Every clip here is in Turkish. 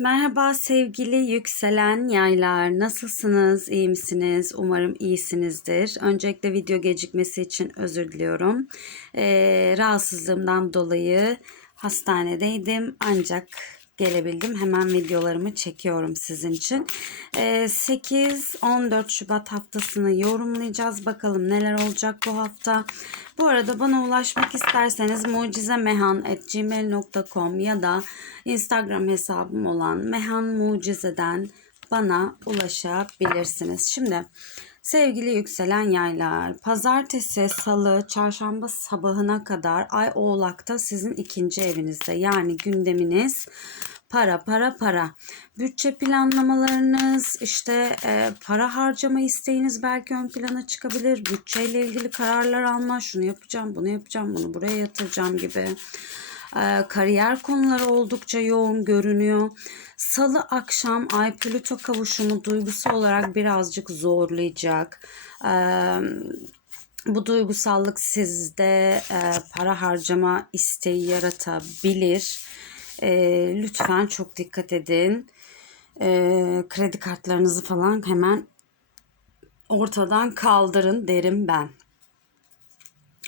Merhaba sevgili yükselen yaylar. Nasılsınız? İyi misiniz? Umarım iyisinizdir. Öncelikle video gecikmesi için özür diliyorum. Ee, rahatsızlığımdan dolayı hastanedeydim ancak gelebildim. Hemen videolarımı çekiyorum sizin için. Ee, 8-14 Şubat haftasını yorumlayacağız. Bakalım neler olacak bu hafta. Bu arada bana ulaşmak isterseniz mucizemehan.gmail.com ya da Instagram hesabım olan Mehan Mucize'den bana ulaşabilirsiniz. Şimdi sevgili yükselen yaylar, pazartesi, salı, çarşamba sabahına kadar Ay Oğlak'ta sizin ikinci evinizde. Yani gündeminiz para para para. Bütçe planlamalarınız, işte e, para harcama isteğiniz belki ön plana çıkabilir. Bütçeyle ilgili kararlar alma, şunu yapacağım, bunu yapacağım, bunu buraya yatıracağım gibi. E, kariyer konuları oldukça yoğun görünüyor. Salı akşam Ay Plüto kavuşumu duygusal olarak birazcık zorlayacak. E, bu duygusallık sizde e, para harcama isteği yaratabilir. E, lütfen çok dikkat edin. E, kredi kartlarınızı falan hemen ortadan kaldırın derim ben.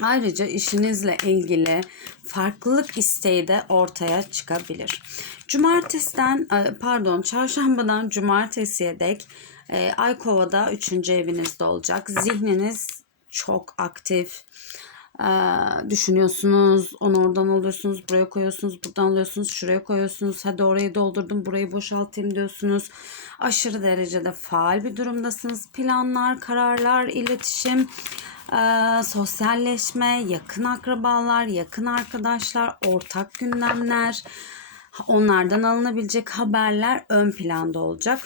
Ayrıca işinizle ilgili farklılık isteği de ortaya çıkabilir. Cumartesiden e, pardon çarşambadan cumartesiye dek e, Ay Kova'da 3. evinizde olacak. Zihniniz çok aktif. Ee, düşünüyorsunuz, onu oradan alıyorsunuz, buraya koyuyorsunuz, buradan alıyorsunuz, şuraya koyuyorsunuz. Hadi orayı doldurdum, burayı boşaltayım diyorsunuz. Aşırı derecede faal bir durumdasınız. Planlar, kararlar, iletişim, e, sosyalleşme, yakın akrabalar, yakın arkadaşlar, ortak gündemler, onlardan alınabilecek haberler ön planda olacak.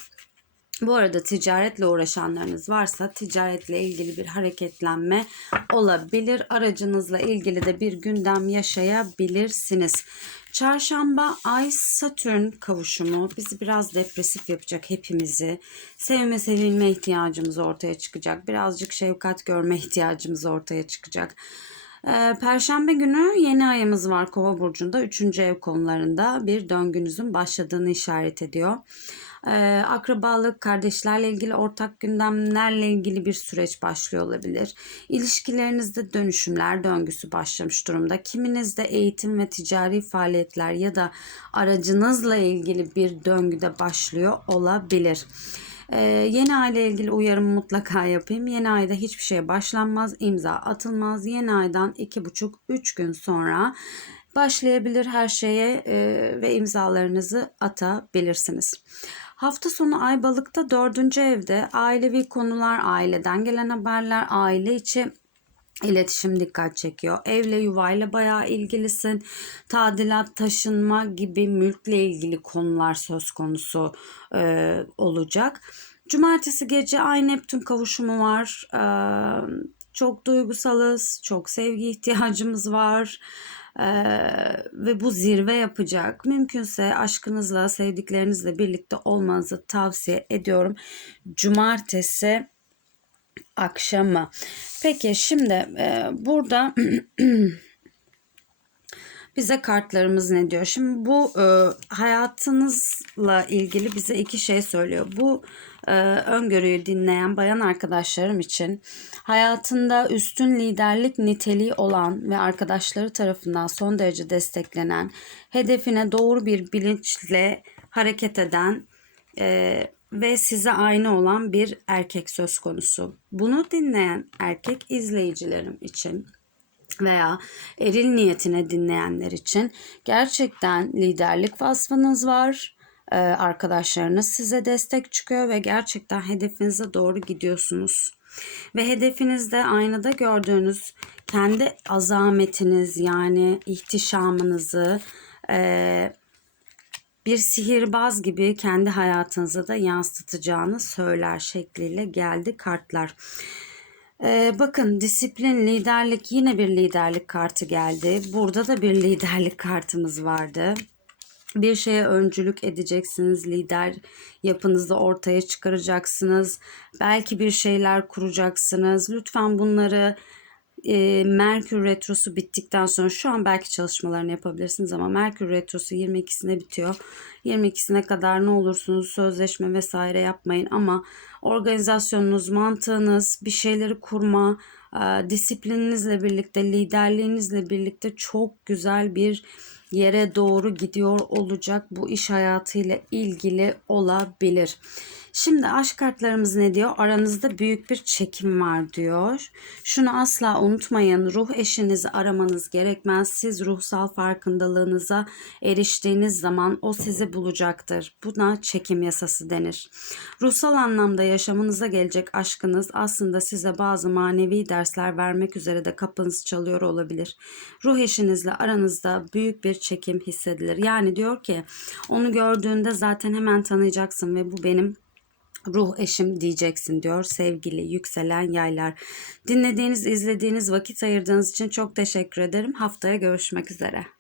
Bu arada ticaretle uğraşanlarınız varsa ticaretle ilgili bir hareketlenme olabilir. Aracınızla ilgili de bir gündem yaşayabilirsiniz. Çarşamba Ay Satürn kavuşumu bizi biraz depresif yapacak hepimizi. Sevme sevilme ihtiyacımız ortaya çıkacak. Birazcık şefkat görme ihtiyacımız ortaya çıkacak. Ee, Perşembe günü yeni ayımız var Kova burcunda 3. ev konularında bir döngünüzün başladığını işaret ediyor. Akrabalık, kardeşlerle ilgili ortak gündemlerle ilgili bir süreç başlıyor olabilir. İlişkilerinizde dönüşümler döngüsü başlamış durumda. Kiminizde eğitim ve ticari faaliyetler ya da aracınızla ilgili bir döngüde başlıyor olabilir. Ee, yeni ayla ilgili uyarımı mutlaka yapayım. Yeni ayda hiçbir şeye başlanmaz, imza atılmaz. Yeni aydan 2,5-3 gün sonra başlayabilir her şeye e, ve imzalarınızı atabilirsiniz. Hafta sonu Ay Balık'ta dördüncü evde ailevi konular, aileden gelen haberler, aile içi iletişim dikkat çekiyor. Evle yuvayla bayağı ilgilisin. Tadilat, taşınma gibi mülkle ilgili konular söz konusu e, olacak. Cumartesi gece Ay Neptün kavuşumu var. E, çok duygusalız, çok sevgi ihtiyacımız var. Ee, ve bu zirve yapacak. Mümkünse aşkınızla, sevdiklerinizle birlikte olmanızı tavsiye ediyorum. Cumartesi akşamı. Peki şimdi e, burada bize kartlarımız ne diyor? Şimdi bu e, hayatınızla ilgili bize iki şey söylüyor. Bu e, öngörüyü dinleyen bayan arkadaşlarım için hayatında üstün liderlik niteliği olan ve arkadaşları tarafından son derece desteklenen, hedefine doğru bir bilinçle hareket eden e, ve size aynı olan bir erkek söz konusu. Bunu dinleyen erkek izleyicilerim için veya eril niyetine dinleyenler için gerçekten liderlik vasfınız var. Ee, arkadaşlarınız size destek çıkıyor ve gerçekten hedefinize doğru gidiyorsunuz. Ve hedefinizde aynada gördüğünüz kendi azametiniz yani ihtişamınızı e, bir sihirbaz gibi kendi hayatınıza da yansıtacağını söyler şekliyle geldi kartlar. Ee, bakın disiplin, liderlik yine bir liderlik kartı geldi. Burada da bir liderlik kartımız vardı. Bir şeye öncülük edeceksiniz, lider yapınızı ortaya çıkaracaksınız. Belki bir şeyler kuracaksınız. Lütfen bunları e, Merkür Retrosu bittikten sonra şu an belki çalışmalarını yapabilirsiniz ama Merkür Retrosu 22'sine bitiyor. 22'sine kadar ne olursunuz sözleşme vesaire yapmayın ama organizasyonunuz, mantığınız, bir şeyleri kurma, e, disiplininizle birlikte, liderliğinizle birlikte çok güzel bir yere doğru gidiyor olacak. Bu iş hayatıyla ilgili olabilir. Şimdi aşk kartlarımız ne diyor? Aranızda büyük bir çekim var diyor. Şunu asla unutmayın. Ruh eşinizi aramanız gerekmez. Siz ruhsal farkındalığınıza eriştiğiniz zaman o sizi bulacaktır. Buna çekim yasası denir. Ruhsal anlamda yaşamınıza gelecek aşkınız aslında size bazı manevi dersler vermek üzere de kapınız çalıyor olabilir. Ruh eşinizle aranızda büyük bir çekim hissedilir. Yani diyor ki onu gördüğünde zaten hemen tanıyacaksın ve bu benim ruh eşim diyeceksin diyor sevgili yükselen yaylar. Dinlediğiniz, izlediğiniz, vakit ayırdığınız için çok teşekkür ederim. Haftaya görüşmek üzere.